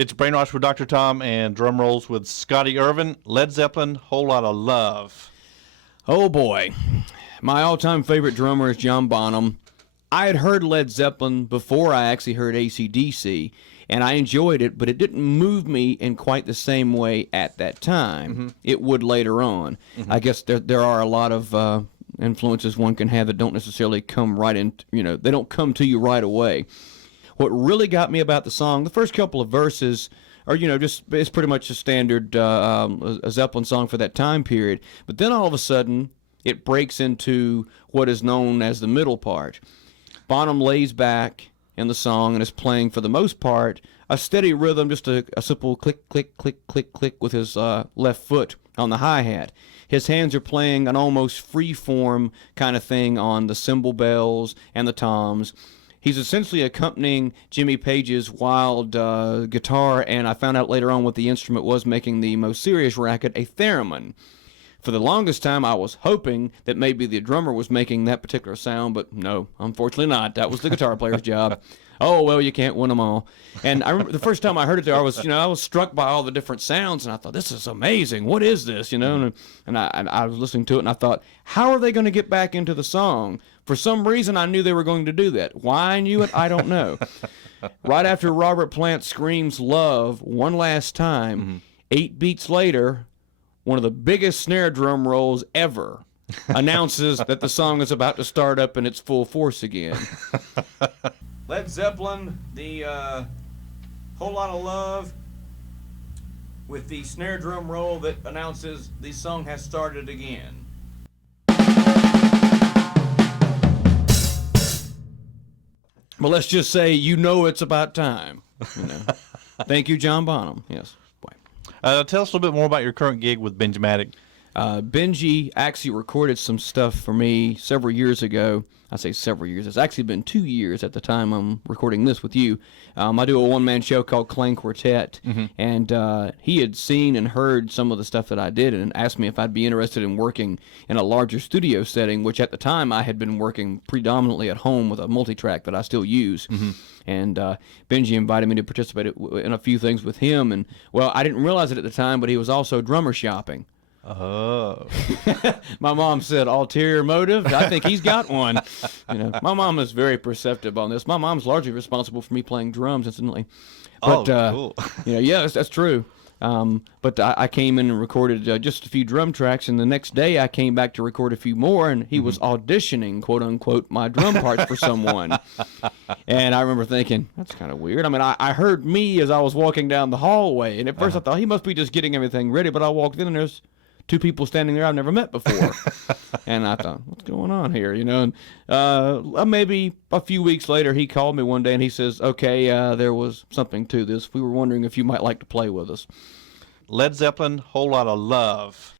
It's Brainwash with Dr. Tom and drum rolls with Scotty Irving. Led Zepplin, Whole Lotta Love. Oh boy, my all-time favorite drummer is John Bonham. I had heard Led Zeppelin before I actually heard AC/DC, and I enjoyed it, but it didn't move me in quite the same way at that time. Mm-hmm. It would later on. Mm-hmm. I guess there are a lot of influences one can have that don't necessarily come right in, they don't come to you right away. What really got me about the song, the first couple of verses are, it's pretty much a standard a Zeppelin song for that time period. But then all of a sudden, it breaks into what is known as the middle part. Bonham lays back in the song and is playing, for the most part, a steady rhythm, just a simple click, click, click, click, click with his left foot on the hi-hat. His hands are playing an almost free-form kind of thing on the cymbal bells and the toms. He's essentially accompanying Jimmy Page's wild guitar, and I found out later on what the instrument was making the most serious racket, a theremin. For the longest time, I was hoping that maybe the drummer was making that particular sound, but no, unfortunately not. That was the guitar player's job. Oh, well, you can't win them all. And I remember the first time I heard it there, I was struck by all the different sounds, and I thought, this is amazing. What is this, And I was listening to it, and I thought, how are they going to get back into the song? For some reason, I knew they were going to do that. Why I knew it, I don't know. Right after Robert Plant screams love one last time, 8 beats later, one of the biggest snare drum rolls ever announces that the song is about to start up in its full force again. Led Zeppelin, the Whole Lotta Love, with the snare drum roll that announces the song has started again. Well, let's just say it's about time. Thank you, John Bonham. Yes. Tell us a little bit more about your current gig with Benji-matic. Benji actually recorded some stuff for me several years ago. I say several years. It's actually been 2 years at the time I'm recording this with you. I do a one-man show called Clang Quartet, and he had seen and heard some of the stuff that I did and asked me if I'd be interested in working in a larger studio setting, which at the time I had been working predominantly at home with a multi-track that I still use. And Benji invited me to participate in a few things with him, and, well, I didn't realize it at the time, but he was also drummer shopping. Oh. My mom said, ulterior motive? I think he's got one. My mom is very perceptive on this. My mom's largely responsible for me playing drums, incidentally. But, cool. Yeah, that's true. But I came in and recorded just a few drum tracks, and the next day I came back to record a few more, and he was auditioning, quote-unquote, my drum parts for someone. And I remember thinking, that's kind of weird. I mean, I heard me as I was walking down the hallway, and at first I thought he must be just getting everything ready, but I walked in and there's 2 people standing there I've never met before. And I thought, what's going on here, And maybe a few weeks later, he called me one day and he says, okay, there was something to this. We were wondering if you might like to play with us. Led Zeppelin, Whole Lotta Love.